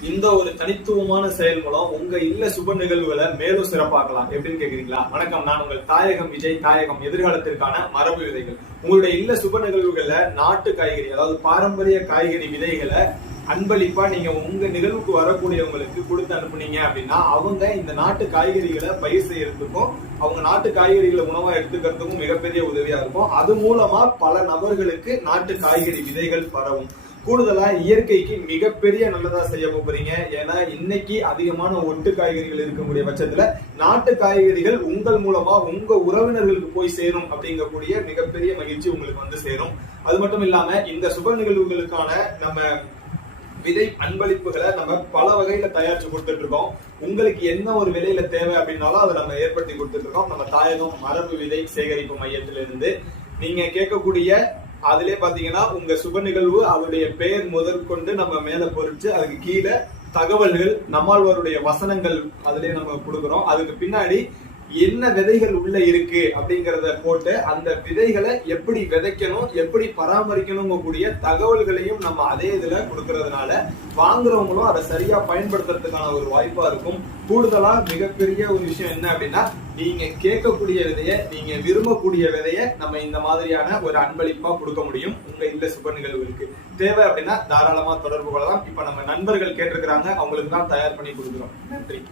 இந்த ஒரு தனித்துவமான செயல் மூலம் உங்க இல்ல சுப நிகழ்வுகளை மேலும் சிறப்பாக்கலாம். எப்படின்னு கேக்குறீங்களா? வணக்கம். நான் உங்கள் தாயகம் விஜய். தாயகம் எதிர்காலத்திற்கான மரபு விதைகள். உங்களுடைய இல்ல சுப நிகழ்வுகள்ல நாட்டு காய்கறி அதாவது பாரம்பரிய காய்கறி விதைகளை அன்பளிப்பா நீங்க உங்க நிகழ்வுக்கு வரக்கூடியவங்களுக்கு கொடுத்து அனுப்புனீங்க அப்படின்னா அவங்க இந்த நாட்டு காய்கறிகளை பயிர் செய்யறதுக்கும் அவங்க நாட்டு காய்கறிகளை உணவா எடுத்துக்கிறதுக்கும் மிகப்பெரிய உதவியா இருக்கும். அது மூலமா பல நபர்களுக்கு நாட்டு காய்கறி விதைகள் பரவும். கூடுதலா இயற்கைக்கு மிகப்பெரிய நல்லதா செய்ய போறீங்க. ஏன்னா இன்னைக்கு அதிகமான ஒட்டு காய்கறிகள் இருக்கக்கூடிய பட்சத்துல நாட்டு காய்கறிகள் உங்கள் மூலமா உங்க உறவினர்களுக்கு போய் சேரும் அப்படிங்கக்கூடிய மிகப்பெரிய மகிழ்ச்சி உங்களுக்கு வந்து சேரும். அது மட்டும் இல்லாம இந்த சுப நிகழ்வுகளுக்கான நம்ம விதை அன்பளிப்புகளை நம்ம பல வகையில தயாரிச்சு கொடுத்துட்டு இருக்கோம். உங்களுக்கு என்ன ஒரு விலையில தேவை அப்படின்னாலும் அதை நம்ம ஏற்படுத்தி கொடுத்துட்டு இருக்கோம். நம்ம தாயகம் மரபு விதை சேகரிப்பு மையத்திலிருந்து. நீங்க கேட்கக்கூடிய அதுலயே பாத்தீங்கன்னா உங்க சுப நிகழ்வு அவருடைய பெயர் முதற்கொண்டு நம்ம மேல பொறிச்சு அதுக்கு கீழே தகவல்கள் நம்மாழ்வாருடைய வசனங்கள் அதுலயே நம்ம கொடுக்குறோம். அதுக்கு பின்னாடி என்ன விதைகள் உள்ள இருக்கு அப்படிங்கறத போட்டு அந்த விதைகளை எப்படி விதைக்கணும் எப்படி பராமரிக்கணும் கூடிய தகவல்களையும் நம்ம அதே இதுல கொடுக்கறதுனால வாங்குறவங்களும் அதை சரியா பயன்படுத்துறதுக்கான ஒரு வாய்ப்பா இருக்கும். கூடுதலா மிகப்பெரிய ஒரு விஷயம் என்ன அப்படின்னா நீங்க கேட்கக்கூடிய விதைய நீங்க விரும்பக்கூடிய விதைய நம்ம இந்த மாதிரியான ஒரு அன்பளிப்பா கொடுக்க முடியும். உங்க இல்ல சுப நிகழ்வுகளுக்கு. தேவை அப்படின்னா தாராளமா தொடர்பு கொள்ளலாம். இப்ப நம்ம நண்பர்கள் கேட்டிருக்கிறாங்க அவங்களுக்கு தான் தயார் பண்ணி கொடுக்குறோம். நன்றி.